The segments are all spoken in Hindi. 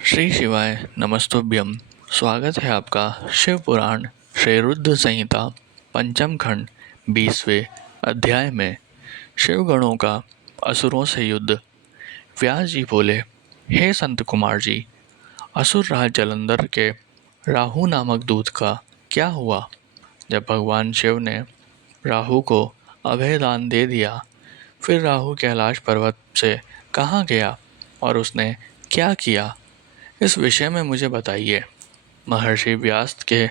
श्री शिवाय नमस्तुभ्यम। स्वागत है आपका शिव पुराण श्री रुद्र संहिता पंचम खंड 20वें अध्याय में। शिवगणों का असुरों से युद्ध। व्यास जी बोले, हे संत कुमार जी, असुर राज जलंधर के राहु नामक दूत का क्या हुआ? जब भगवान शिव ने राहु को अभय दान दे दिया, फिर राहु कैलाश पर्वत से कहाँ गया और उसने क्या किया, इस विषय में मुझे बताइए। महर्षि व्यास के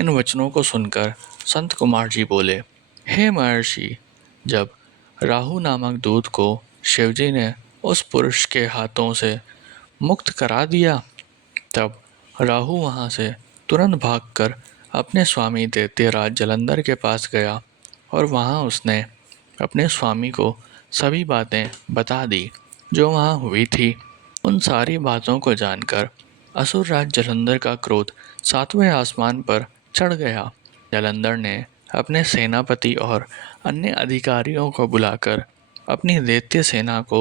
इन वचनों को सुनकर संत कुमार जी बोले, हे महर्षि, जब राहु नामक दूत को शिवजी ने उस पुरुष के हाथों से मुक्त करा दिया, तब राहु वहां से तुरंत भागकर अपने स्वामी दैत्यराज जलंधर के पास गया और वहां उसने अपने स्वामी को सभी बातें बता दी जो वहां हुई थी। उन सारी बातों को जानकर असुर राज जलंधर का क्रोध 7वें आसमान पर चढ़ गया। जलंधर ने अपने सेनापति और अन्य अधिकारियों को बुलाकर अपनी दैत्य सेना को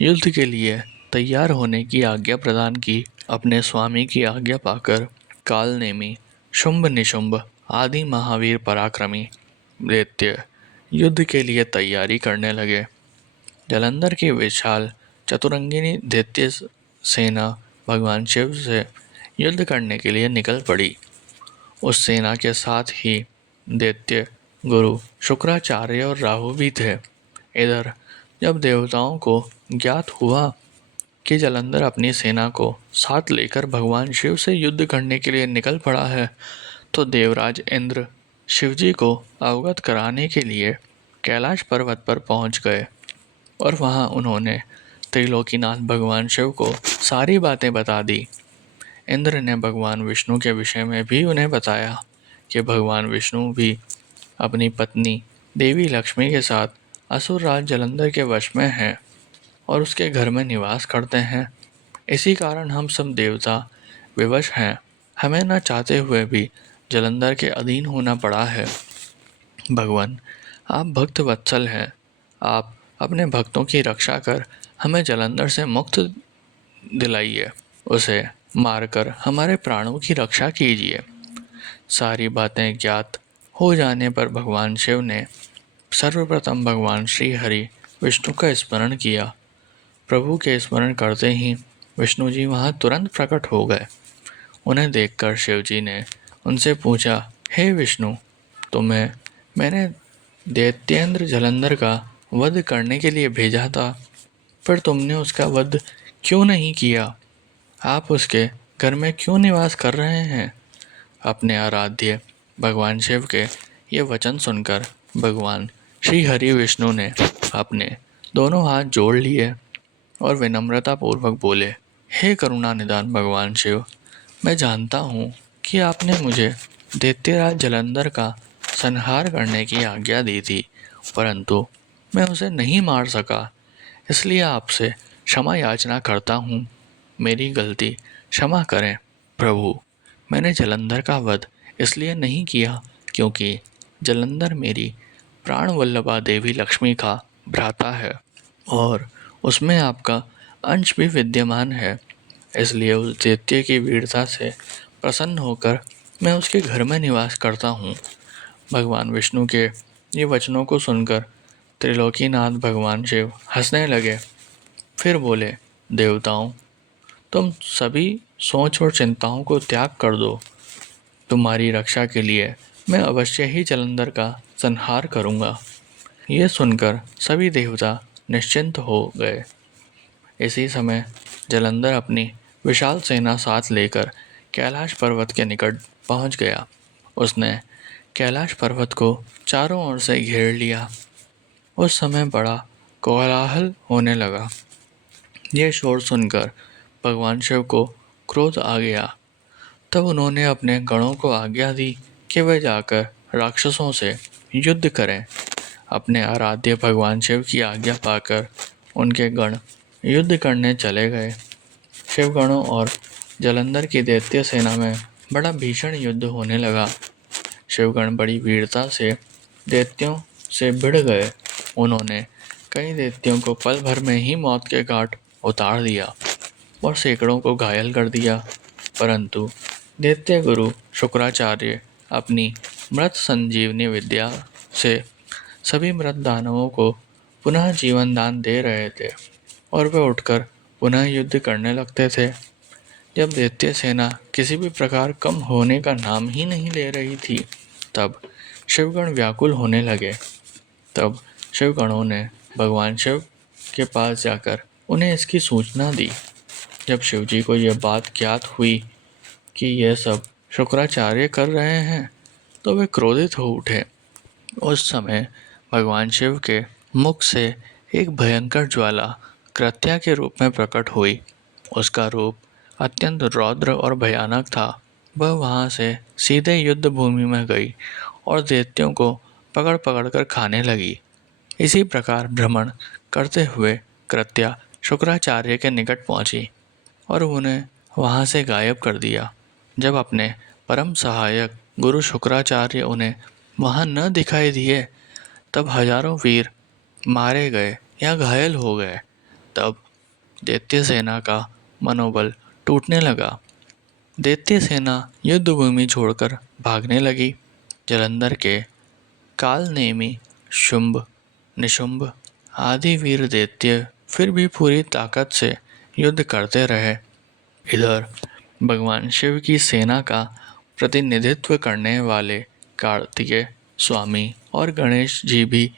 युद्ध के लिए तैयार होने की आज्ञा प्रदान की। अपने स्वामी की आज्ञा पाकर कालनेमी, शुंभ निशुंभ आदि महावीर पराक्रमी दैत्य युद्ध के लिए तैयारी करने लगे। जलंधर की विशाल चतुरंगिनी दैत्य सेना भगवान शिव से युद्ध करने के लिए निकल पड़ी। उस सेना के साथ ही दैत्य गुरु शुक्राचार्य और राहु भी थे। इधर जब देवताओं को ज्ञात हुआ कि जलंधर अपनी सेना को साथ लेकर भगवान शिव से युद्ध करने के लिए निकल पड़ा है, तो देवराज इंद्र शिवजी को अवगत कराने के लिए कैलाश पर्वत पर पहुंच गए और वहां उन्होंने त्रिलोकीनाथ भगवान शिव को सारी बातें बता दी। इंद्र ने भगवान विष्णु के विषय में भी उन्हें बताया कि भगवान विष्णु भी अपनी पत्नी देवी लक्ष्मी के साथ असुर राज जलंधर के वश में हैं और उसके घर में निवास करते हैं। इसी कारण हम सब देवता विवश हैं। हमें न चाहते हुए भी जलंधर के अधीन होना पड़ा है। भगवान, आप भक्त वत्सल हैं। आप अपने भक्तों की रक्षा कर हमें जलंधर से मुक्त दिलाइए। उसे मारकर हमारे प्राणों की रक्षा कीजिए। सारी बातें ज्ञात हो जाने पर भगवान शिव ने सर्वप्रथम भगवान श्री हरि विष्णु का स्मरण किया। प्रभु के स्मरण करते ही विष्णु जी वहां तुरंत प्रकट हो गए। उन्हें देखकर शिव जी ने उनसे पूछा, हे विष्णु, तुम्हें मैंने दैत्येंद्र जलंधर का वध करने के लिए भेजा था, पर तुमने उसका वध क्यों नहीं किया? आप उसके घर में क्यों निवास कर रहे हैं? अपने आराध्य भगवान शिव के ये वचन सुनकर भगवान श्री हरि विष्णु ने अपने दोनों हाथ जोड़ लिए और विनम्रता पूर्वक बोले, हे करुणा निदान भगवान शिव, मैं जानता हूँ कि आपने मुझे दैत्यराज जलंधर का संहार करने की आज्ञा दी थी, परंतु मैं उसे नहीं मार सका, इसलिए आपसे क्षमा याचना करता हूँ। मेरी गलती क्षमा करें प्रभु। मैंने जलंधर का वध इसलिए नहीं किया क्योंकि जलंधर मेरी प्राण वल्लभा देवी लक्ष्मी का भ्राता है और उसमें आपका अंश भी विद्यमान है। इसलिए उस दैत्य की वीरता से प्रसन्न होकर मैं उसके घर में निवास करता हूँ। भगवान विष्णु के ये वचनों को सुनकर त्रिलोकीनाथ भगवान शिव हंसने लगे। फिर बोले, देवताओं, तुम सभी सोच और चिंताओं को त्याग कर दो। तुम्हारी रक्षा के लिए मैं अवश्य ही जलंधर का संहार करूँगा। ये सुनकर सभी देवता निश्चिंत हो गए। इसी समय जलंधर अपनी विशाल सेना साथ लेकर कैलाश पर्वत के निकट पहुंच गया। उसने कैलाश पर्वत को चारों ओर से घेर लिया। उस समय बड़ा कोलाहल होने लगा। ये शोर सुनकर भगवान शिव को क्रोध आ गया। तब उन्होंने अपने गणों को आज्ञा दी कि वे जाकर राक्षसों से युद्ध करें। अपने आराध्य भगवान शिव की आज्ञा पाकर उनके गण युद्ध करने चले गए। शिवगणों और जलंधर की दैत्य सेना में बड़ा भीषण युद्ध होने लगा। शिवगण बड़ी वीरता से दैत्यों से भिड़ गए। उन्होंने कई दैत्यों को पल भर में ही मौत के घाट उतार दिया। और सैकड़ों को घायल कर दिया। परंतु दैत्य गुरु शुक्राचार्य अपनी मृत संजीवनी विद्या से सभी मृत दानवों को पुनः जीवन दान दे रहे थे और वे उठकर पुनः युद्ध करने लगते थे। जब दैत्य सेना किसी भी प्रकार कम होने का नाम ही नहीं ले रही थी, तब शिवगण व्याकुल होने लगे। तब शिवगणों ने भगवान शिव के पास जाकर उन्हें इसकी सूचना दी। जब शिवजी को यह बात ज्ञात हुई कि यह सब शुक्राचार्य कर रहे हैं, तो वे क्रोधित हो उठे। उस समय भगवान शिव के मुख से एक भयंकर ज्वाला कृत्या के रूप में प्रकट हुई। उसका रूप अत्यंत रौद्र और भयानक था। वह वहां से सीधे युद्ध भूमि में गई और दैत्यों को पकड़ पकड़ कर खाने लगी। इसी प्रकार भ्रमण करते हुए कृत्या शुक्राचार्य के निकट पहुंची और उन्हें वहां से गायब कर दिया। जब अपने परम सहायक गुरु शुक्राचार्य उन्हें वहां न दिखाई दिए, तब हजारों वीर मारे गए या घायल हो गए। तब दैत्य सेना का मनोबल टूटने लगा। दैत्य सेना युद्ध भूमि छोड़कर भागने लगी। जलंधर के कालनेमी, शुंभ, निशुंभ आदि वीर दैत्य फिर भी पूरी ताकत से युद्ध करते रहे। इधर भगवान शिव की सेना का प्रतिनिधित्व करने वाले कार्तिकेय स्वामी और गणेश जी भी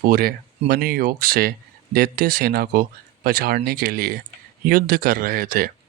पूरे मन योग से दैत्य सेना को पछाड़ने के लिए युद्ध कर रहे थे।